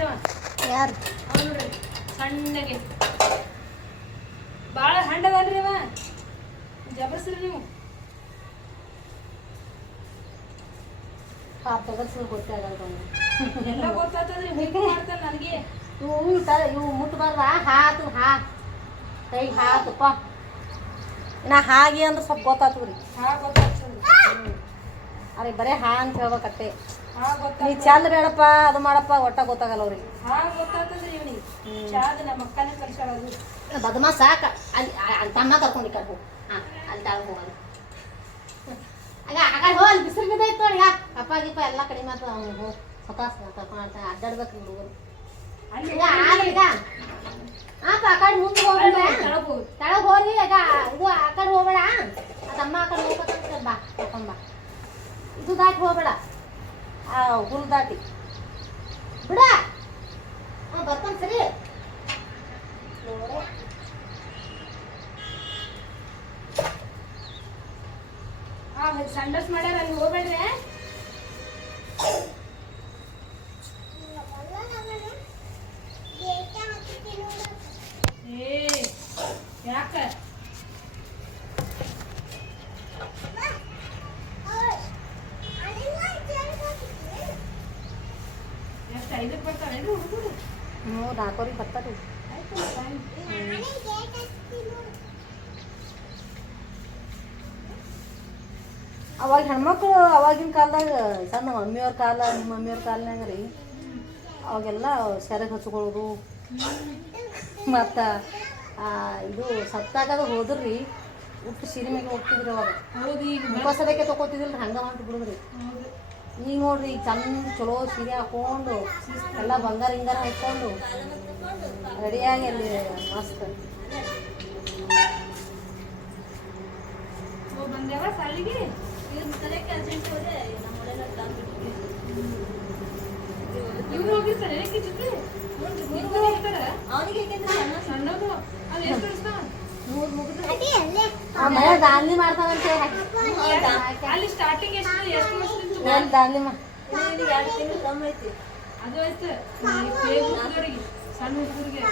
ನೋಡ್ರಿ ಅವ ಯಾರು ಅವ ನೋಡ್ರಿ ಸಣ್ಣಗೆ ಭಾಳ ಹಂಡದಲ್ರಿ ಅವ ಜಬರ್ಸ್ರಿ ನೀವು ತೆಗರ್ಸಲು ಗೊತ್ತೇ ಆಗಲ್ಲ ಎಲ್ಲ ಗೊತ್ತಾಗ್ತದ್ರಿ ಹೀಗೆ ಮಾಡ್ತಾನೆ ನನಗೆ ಇವು ಮುಟ್ಬಾರ್ದ ಹಾತು ಕೈ ಹಾತಪ್ಪ ನಾ ಹಾಗೆ ಅಂದ್ರೆ ಸ್ವಲ್ಪ ಗೊತ್ತಾಗ್ತದ್ರಿ ಗೊತ್ತಾಗ್ತದ್ರಿ ಅರೆ ಬರೇ ಅಂತ ಹೇಳ್ಬೇಕಟ್ಟೆ ಗೊತ್ತಾಗ್ತದೆ ನೀ ಚಂದ ಬೇಡಪ್ಪ ಅದು ಮಾಡಪ್ಪ ಒಟ್ಟ ಗೊತ್ತಾಗಲ್ಲ ಅವ್ರಿಗೆ ಗೊತ್ತಾಗ್ತದ್ರಿ ಇವ್ನಿಗೆ ಚಾದ ನಮ್ಮ ಅಕ್ಕನೇ ಕಲ್ಸಾಳದು ಬದಮ ಸಾಕ ಅಲ್ಲಿ ಅಲ್ಲಿ ತಮ್ಮ ಕರ್ಕೊಂಡು ಕರ್ಕೊ ಅಲ್ಲಿ ತಾಳ್ಗೆ ಹೋಗಲ್ಲ ಆಗ ಹೋಗಿ ಬಿಸಿಲು ಬಿದ್ದೈತೆ ನೋಡಿ ಅಪ್ಪ ಗಿಪ್ಪ ಎಲ್ಲ ಕಡಿಮೆ ಆಗ್ತದೆ ಅವ್ನು ಸ್ವತಃ ಕರ್ಕೊಂಡು ಅಡ್ಡಾಡ್ಬೇಕು ಹುಡುಗರು ಈಗ ಈಗ ಹಾಂ ಆ ಕಡೆ ಮುಂದೆ ಹೋಗ್ಬೇಡ ಕೆಳಗೆ ಹೋಗಿ ಈಗ ಇದು ಆ ಕಡೆ ಹೋಗ್ಬೇಡ ಅದಮ್ಮ ಆ ಕಡೆ ಹೋಗ್ಬೇಕಂತ ಬಾ ಕರ್ಕೊಂಡ್ ಬಾ ಇದು ದಾಟಿ ಹೋಗ್ಬೇಡ ಹುಲ್ ದಾಟಿ ಬಿಡ ಹಾಂ ಬರ್ತಾನೆ ಸರಿ ಸಂಡಸ್ ಮಾಡ್ಯಾರ ಅಲ್ಲಿ ಹೋಗ್ಬೇಡ್ರಿ ಏ ಯಾಕ ಎಷ್ಟು 5ಕ್ಕೆ ಬರ್ತಾವೇನ್ರಿ ಹುಡುಗರು? 4 ಬರ್ತಾರೆ. ಅವಾಗ ಹೆಣ್ಮಕ್ಳು ಅವಾಗಿನ ಕಾಲದಾಗ ಸಣ್ಣ ಮಮ್ಮಿಯವ್ರ ಕಾಲ ನಿಮ್ಮ ಮಮ್ಮಿಯವ್ರ ಕಾಲನಾಗ ರೀ ಅವಾಗೆಲ್ಲ ಸೆರಗ್ ಹಚ್ಕೊಳ್ಳೋದು ಮತ್ತು ಇದು ಸತ್ತಾಗದು ಹೋದ್ರಿ ಉಟ್ಟು ಸೀರೆ ಮೇಲೆ ಹೋಗ್ತಿದ್ರಿ ಅವಾಗ ಮುಖಸದಕ್ಕೆ ತೊಗೋತಿದ್ದಿಲ್ಲ ಹಂಗೆ ಮಾಡಿ ಬಿಡುದ್ರಿ ಈಗ ನೋಡ್ರಿ ಈಗ ಚಂದ ಚಲೋ ಸೀರೆ ಹಾಕೊಂಡು ಎಲ್ಲ ಬಂಗಾರ ಹಿಂಗಾರ ಹಾಕ್ಕೊಂಡು ರೆಡಿಯಾಗಿ ಅಲ್ಲಿ ಮಸ್ತ್ ಬಂದೇವ ಸಾಲಿಗೆ ಇವ್ರು ಹೋಗಿರ್ತಾರೆ ಸಣ್ಣದು ಅದು ಎಷ್ಟು ದಾಂಧಲಿ ಮಾಡ್ತಾವಂತ ಅಲ್ಲಿ ಸ್ಟಾರ್ಟಿಂಗ್ ಎಷ್ಟು ವರ್ಷದಿಂದ ದಾಂಧಲಿ ಅದು ಆಯ್ತು ಸಣ್ಣ ಹುಡುಗರಿಗೆ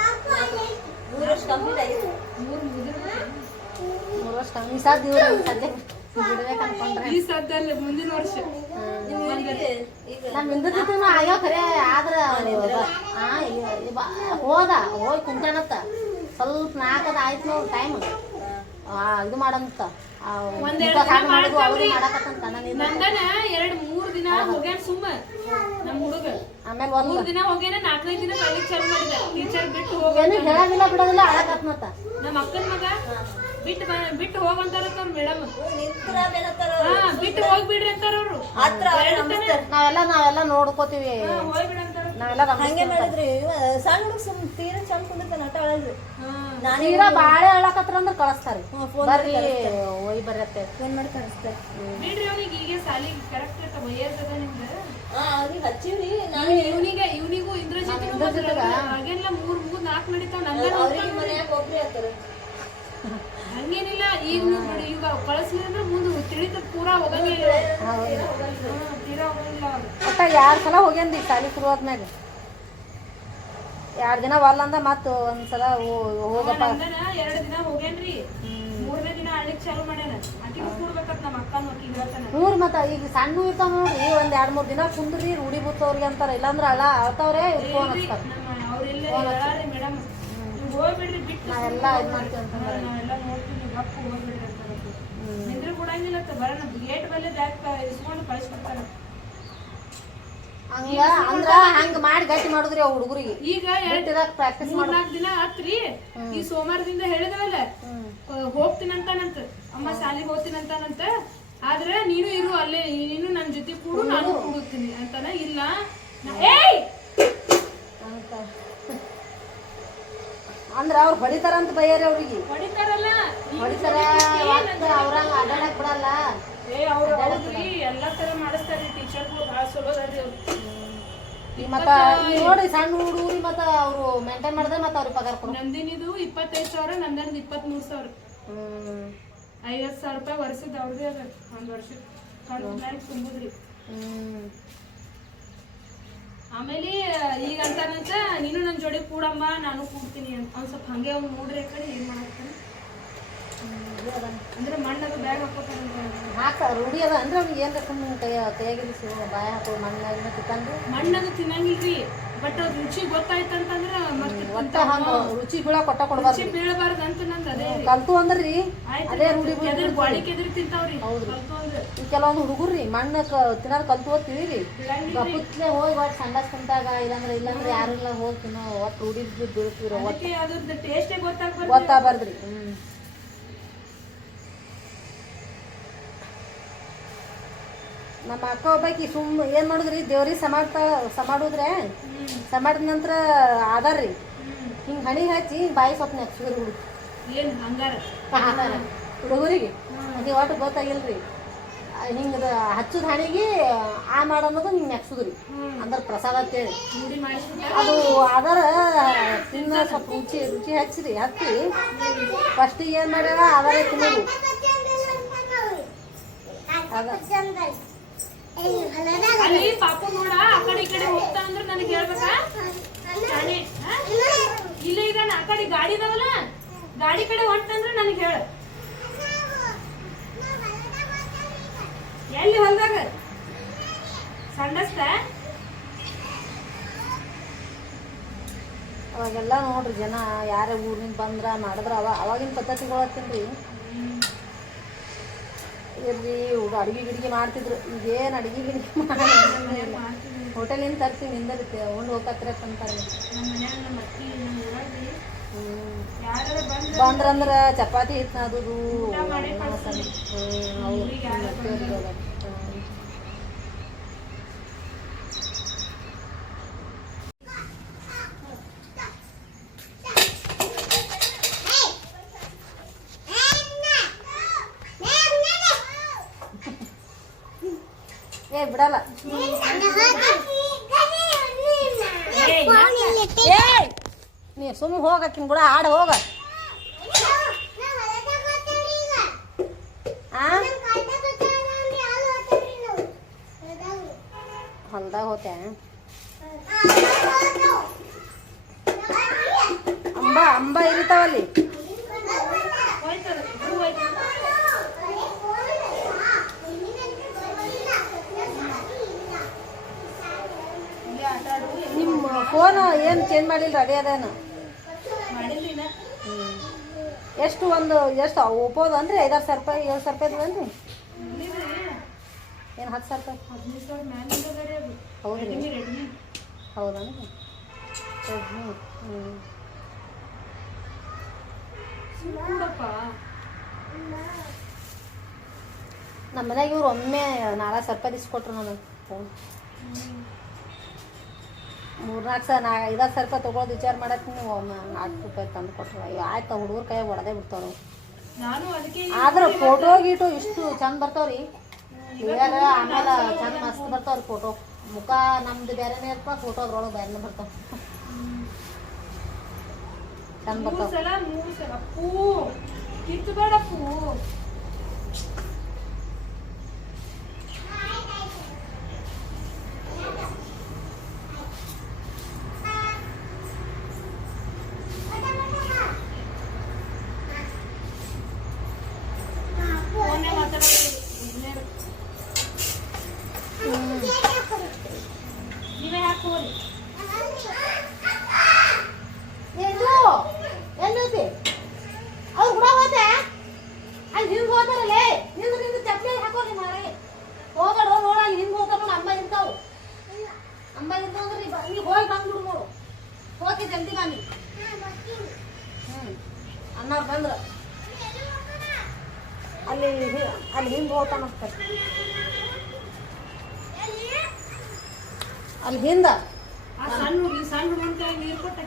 3 ವರ್ಷ ಕಂಪ್ಲೀಟ್ ಆಯ್ತು 3 ವರ್ಷ ಈ ಸಾಧ್ಯ ಸದ್ಯ ಬಿಡ್ಬೇಕು ಅನ್ಕೊಂಡ್ರೆ ಈ ಸದ್ದಲ್ಲಿ ಮುಂದಿನ ವರ್ಷ ನಮ್ಮ ಹಿಂದೂ ಆಗ್ಯಾವ ಖರೆ ಆದ್ರೆ ಹೋಗಿ ಕುಂತಾನತ್ತ ಸ್ವಲ್ಪ ನಾಲ್ಕದ ಆಯ್ತು ನೋಡಿ ಟೈಮ್ ಇದು ಮಾಡಂತ ಮಾಡಕತ್ತಂತ ನಂದನ 2-3 ದಿನ ಹೋಗ್ಯಾನ ಸುಮ್ಮ ನಮ್ಮ ಹುಡುಗ ಆಮೇಲೆ 3 ದಿನ ಹೋಗ್ಯಾನ 4-5 ದಿನ ಕಲಿಕ್ ಚಾಲು ಮಾಡಿದ ಟೀಚರ್ ಬಿಟ್ಟು ಏನು ಹೇಳಂಗಿಲ್ಲ ಬಿಡೋದಿಲ್ಲ ಅಳಕತ್ನತ್ತ ನಮ್ಮ ಅಕ್ಕನ ಮಗ ಬಿಟ್ಟು ಹೋಗಂತಾರತ್ತ ಅವ್ರು ಮೇಡಮ್ ಬಿಟ್ಟು ಹೋಗ್ಬಿಡ್ರಿ ಅಂತಾರ ಅವ್ರು ನಾವೆಲ್ಲ ನೋಡ್ಕೋತೀವಿ ನಾವೆಲ್ಲ ಹಂಗೆ ಮಾಡಿದ್ರಿ ಸಣ್ಣ ಹುಡುಗ ಸುಮ್ ತೀರಾ ಚಂದ ಕುಂದಿರ್ತಾನ ಆಟ ಆಡಲ್ರಿ ತೀರಾ ಬಾಳೆ ಹೇಳಕತ್ರ ಅಂದ್ರೆ ಕಳಿಸ್ತಾರೆ ಬರ್ರಿ ಒಯ್ ಬರತ್ತೆ ಫೋನ್ ಮಾಡಿ ಕಳಿಸ್ತಾರೆ ಬಿಡ್ರಿ ಅವ್ನಿಗೆ ಈಗ ಸಾಲಿಗೆ ಕರೆಕ್ಟ್ ಇರ್ತ ವಯಸ್ಸದ ನಿಮ್ದು ಅವ್ರಿಗೆ ಹಚ್ಚಿವ್ರಿ ಇವನಿಗೂ ಇಂದ್ರಜಿತ್ ಹಾಗೆಲ್ಲ 3-4 ನಡೀತಾವ ಅವ್ರಿಗೆ ಮನ್ಯಾಗ ಒಬ್ರಿ ಆತಾರ ಹಂಗೇನಿಲ್ಲ ಈಗ ನೋಡಿ ಈಗ ಕಳಿಸ್ಲಿ ಅಂದ್ರೆ ಮುಂದೆ ತಿಳಿತ ಪೂರಾ ಹೋಗಂಗಿಲ್ಲ ತೀರಾ ಹೋಗಂಗಿಲ್ಲ ಒಟ್ಟ 2 ಸಲ ಹೋಗ್ಯಾನ್ರಿ ಶಾಲಿ ಶುರು ಆದ್ಮ್ಯಾಗ 2 ದಿನ ವಲ್ಲ ಅಂದ ಮತ್ತು ಒಂದ್ಸಲ ಹೋಗಪ್ಪ 2 ದಿನ ಹೋಗ್ಯಾನ್ರಿ 3ನೇ ದಿನ ಆಡ್ಲಿಕ್ಕೆ ಚಾಲು ಮಾಡ್ಯಾನ ಆಕಿಗೂ ಕೂಡ್ಬೇಕಂತ ನಮ್ಮ ಅಕ್ಕನ ಅಕ್ಕಿ ಹೇಳ್ತಾನೆ ಮತ್ತೆ ಈಗ ಸಣ್ಣ ಇರ್ತಾವ ನೋಡ್ರಿ ಒಂದ್ 2-3 ದಿನ ಕುಂದ್ರಿ ರೂಢಿ ಬುತ್ತವ್ರಿಗೆ ಅಂತಾರ ಇಲ್ಲಾಂದ್ರ ಅಳ್ತಾವ್ರೆ ಫೋನ್ ಹಚ್ತಾರ ಅವ್ರೆಲ್ಲ ಮೇಡಮ್ ಹೋಗ್ಬಿಡ್ರಿ ಬಿಟ್ಟು ನಾವೆಲ್ಲ ಇದು ಮಾಡ್ತೀವಿ ಅಂತ ನಾವೆಲ್ಲ ನೋಡ್ತೀವಿ ಗಪ್ಪ ಹೋಗ್ಬಿಡ್ರಿ ಅಂತಾರ ನಿಂದ್ರೆ ಕೊಡಂಗಿಲ್ಲ ಬರೋಣ ಗೇಟ್ ಮೇಲೆ ಬ್ಯಾಗ್ ಇಸ್ಕೊಂಡು ಕಳಿಸ್ಬಿಡ್ತಾರ ಅಂದ್ರ ಹಂಗ ಮಾಡಿ ಗಟ್ಟಿ ಮಾಡುದ್ರಿ ಅವ್ ಹುಡುಗರಿಗೆ ಈಗ ಪ್ರಾಕ್ಟೀಸ್ 3-4 ದಿನ ಆತ್ರಿ ಈ ಸೋಮವಾರದಿಂದ ಹೇಳಿದವಲ್ಲ ಹೋಗ್ತೀನಂತಾನಂತ ಅಮ್ಮ ಶಾಲಿಗೆ ಹೋಗ್ತೀನಂತಾನಂತ ಆದ್ರೆ ನೀನು ಇರು ಅಲ್ಲೇ ನೀನು ನನ್ನ ಜೊತೆ ಕೂಡು ನಾನು ಕೂಡುತ್ತೀನಿ ಅಂತಾನ ಇಲ್ಲ ಅಂದ್ರ ಅವ್ರು ಹೊಡಿತಾರಂತ ಬಯ್ಯಾರಿ ಅವ್ರಿಗೆ ಹೊಡಿತಾರಲ್ಲ ಹೊಡಿತಾರ ಅವ್ರಂಗ ಅಡ್ಡಾಡಕ್ ಬಿಡಲ್ಲ ಅವ್ರು ಹೌದ್ರಿ ಎಲ್ಲಾ ತರ ಮಾಡಿಸ್ತಾರ್ರಿ ಟೀಚರ್ಗಳು ಭಾಳ ಚಲೋ ಅದಾರ್ರಿ ಅವ್ರು ಮತ್ತ ನೋಡಿ ಸಣ್ಣ ಹುಡುಗರಿ ಮತ್ತ ಅವ್ರು ಮೇಂಟೈನ್ ಮಾಡಿದ್ರೆ ಮತ್ತ ಅವ್ರಿಗೆ ಪಗಾರ ಕೊಡು ನಂದಿನಿದು 25,000 ನಂದನದು 23,000 50,000 ರೂಪಾಯಿ ವರ್ಷದ ಅವ್ರದೇ ಅದ ಒಂದ್ ವರ್ಷ ತುಂಬುದ್ರಿ ಆಮೇಲೆ ಈಗ ಅಂತಾನಂತ ನೀನು ನನ್ನ ಜೋಡಿ ಕೂಡಮ್ಮ ನಾನು ಕೂಡ್ತೀನಿ ಅಂತ ಒಂದ್ ಸ್ವಲ್ಪ ಹಂಗೆ ಅವ್ನು ನೋಡ್ರಿ ಆ ಕಡೆ ಏನ್ ಮಾಡಾಕ್ತಾನೆ ಅಂದ್ರೆ ಮಣ್ಣಾಗ ಬ್ಯಾಗ್ ಹಾಕೋತಾರ ಹಾಕ ರೂಢಿ ಅದ ಅಂದ್ರೆ ಅವ್ನಿಗೆ ಏನ್ರ ಸುಮ್ಮನೆ ಕೈಯಾಗಿರಿಸಿ ಬಾಯಿ ಹಾಕೋದು ಮಣ್ಣಾಗಿನ ತಿಕ್ಕಂದು ಮಣ್ಣದು ತಿನ್ನಂಗಿಲ್ರಿ ಬಟ್ ಅದ್ ರುಚಿ ಗೊತ್ತಾಯ್ತಂತಂದ್ರ ಒಟ್ಟ ಹಂಗ ರುಚಿ ಬೀಳ ಕೊಟ್ಟ ಕೊಡ್ಬಾರ್ದು ಬೀಳಬಾರ್ದು ಅಂತ ನಂದು ಅದೇ ಕಲ್ತು ಅಂದ್ರಿ ಅದೇ ರೂಢಿ ಬಾಳಿಕೆ ಎದುರು ತಿಂತಾವ್ರಿ ಹೌದ್ರಿ. ಕಲ್ತು ಅಂದ್ರೆ ಈ ಕೆಲವೊಂದು ಹುಡುಗರ್ರಿ ಮಣ್ಣು ತಿನ್ನೋದು ಕಲ್ತು ಹೋಗ್ತೀವಿ ಗಪ್ಪುತ್ಲೆ ಹೋಗಿ ಒಟ್ಟು ಸಂಡಾಸ್ ಕುಂತಾಗ ಇಲ್ಲಾಂದ್ರೆ ಯಾರಿಲ್ಲ ಹೋಗಿ ತಿನ್ನೋ ಒಟ್ಟು ರೂಢಿ ಬೀಳ್ತೀವಿ ಅದಕ್ಕೆ ಅದ್ರದ್ದು ಟೇಸ್ಟೇ ಗೊತ್ತಾಗ್ಬಾರ್ದ್ರಿ ನಮ್ಮ ಅಕ್ಕ ಒಬ್ಬಾಕಿ ಏನ್ ಮಾಡುದ್ರಿ ದೇವ್ರಿಗೆ ಸಮಾಡುದ್ರೆ ಸಮಾಡಿದ ನಂತರ ಆದಾರ್ರಿ ಹಿಂಗ್ ಹಣಿ ಹಚ್ಚಿ ಬಾಯಿ ಸ್ವಲ್ಪ ನೆಕ್ಸಿದ್ರಿ ಏನ್ ಹಂಗಾರ ಹುಡುಗರಿಗೆ ಅದೇ ಒಟ್ಟು ಗೊತ್ತಾಗಿಲ್ರಿ ಹಿಂಗ ಹಚ್ಚದ ಹಣಿಗೆ ಆ ಮಾಡೋದು ಹಿಂಗ್ ನೆಕ್ಸುದ್ರಿ ಅಂದ್ರೆ ಪ್ರಸಾದ ಅಂತೇಳಿ ಅದು ಅದರ ತಿನ್ನ ಸ್ವಲ್ಪ ರುಚಿ ಹಚ್ಚಿರಿ ಹಚ್ಚಿ ಫಸ್ಟಿಗೆ ಏನ್ ಮಾಡ್ಯಾರ ಅದರೇ ತಿನ್ನೋದು ಅಲ್ಲಿ ಪಾಪು ನೋಡ ಆ ಕಡೆ ಈ ಕಡೆ ಹೋಗ್ತಾ ಅಂದ್ರೆ ನನಗೆ ಹೇಳ್ಬೇಕಾ ಇಲ್ಲ ಈಗ ಆ ಕಡೆ ಗಾಡಿ ಇದಾವಲ್ಲ ಗಾಡಿ ಕಡೆ ಹೊಂಟಂದ್ರೆ ನನಗೆ ಹೇಳ ಎಲ್ಲಿ ಹೊಲ್ದಾಗ ಸಂಡಸ್ತ ಅವಾಗೆಲ್ಲ ನೋಡ್ರಿ ಜನ ಯಾರೇ ಊರಿನಿಂದ ಬಂದ್ರ ಮಾಡಿದ್ರ ಅವಾಗಿನ ಪದ್ಧತಿಗಳು ಹತ್ತೀನ್ರಿ ಇರ್ರಿ ಅಡುಗೆ ಗಿಡಿಗೆ ಮಾಡ್ತಿದ್ರು ಈಗೇನು ಅಡುಗೆ ಗಿಡಿಗೆ ಮಾಡಿ ಹೋಟೆಲಿಂದ ತರ್ತೀನಿ ಹಿಂದರುತ್ತೆ ಉಂಡು ಹೋಗತ್ರ ಅಂತಾರೆ ಬಂದ್ರಂದ್ರೆ ಚಪಾತಿ ಹಿಟ್ಟು ನಾದುದು ಏ ಬಿಡಲ್ಲ ನೀ ಸುಮ್ಮನೆ ಹೋಗಕ್ಕಿನ ಕೂಡ ಹಾಡು ಹೋಗ ಹೊಲ್ದಾಗ ಹೋತೆ ಅಂಬ ಇರ್ತಾವಲ್ಲಿ ನಿಮ್ಮ ಫೋನ್ ಏನು ಚೇಂಜ್ ಮಾಡಿಲ್ಲ ಅದೇ ಅದೇನು ಎಷ್ಟು ಒಪ್ಪೋದು ಅಂದ್ರೆ 5,000 ರೂಪಾಯಿ 7,000 ರೂಪಾಯಿ ಅನ್ರಿ ಏನು 10,000 ರೂಪಾಯಿ ಹೌದ್ರಿ ಹೌದನ್ರಿ ನಮ್ಮ ಮನ್ಯಾಗ ಇವ್ರು ಒಮ್ಮೆ 4,000 ರೂಪಾಯಿ ಇಸ್ಕೊಟ್ರು ನನಗೆ ಫೋನ್ 3-4 ರೂಪಾಯಿ ತೊಗೊಳೋದು ವಿಚಾರ ಮಾಡತ್ತೀನಿ ಒಮ್ಮೆ 4 ರೂಪಾಯಿ ತಂದು ಕೊಟ್ರು ಅಯ್ಯೋ ಆಯ್ತು ಹುಡುಗರ ಕೈಯಾಗ ಹೊಡೆದೇ ಬಿಡ್ತಾವ್ರು ಆದ್ರೆ ಫೋಟೋ ಗೀಟೋ ಇಷ್ಟು ಚಂದ ಬರ್ತಾವ್ರಿ ಕ್ಲಿಯರ್ ಆಮೇಲೆ ಚಂದ ಮಸ್ತ್ ಬರ್ತಾವ್ರಿ ಫೋಟೋ ಮುಖ ನಮ್ದು ಬೇರೆನೇ ಇರ್ತ ಫೋಟೋ ಅದ್ರೊಳಗೆ ಬೇರೆನೇ ಬರ್ತಾವ ಚಂದ ಬರ್ತಾವ ನೀವೇ ಹಾಕೋರಿ ಎಲ್ಲೈತಿ ಅವ್ರು ಕೂಡ ಹೋತೆ ಅಲ್ಲಿ ಹಿಂಗೆ ಹೋತಾರಲ್ಲೇ ನಿಂದು ಚಪ್ಪಲಿ ಹಾಕೋರಿ ಮಾರೇ ಹೋಗಡ ನೋಡ ಅಲ್ಲಿ ಹಿಂಗೆ ಹೋಗ್ತಾರ ಅಮ್ಮ ಇರ್ತಾವು ಅಂದ್ರೆ ನೀವು ಹೋಗಿ ಬಂದ್ಬಿಡು ನೋಡು ಹೋಗಿ ಜಲ್ದಿ ಬನ್ನಿ ಅನ್ನ ಬಂದ್ರ ಅಲ್ಲಿ ಹಿಂಗೆ ಹೋಗ್ತಾನ ಅಲ್ಲಿ ಹಿಂದ ಸಣ್ಣ ಹುಡುಗನ ನೀರು ಕೊಟ್ಟ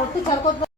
ಒಟ್ಟು ಚರ್ಕೋತ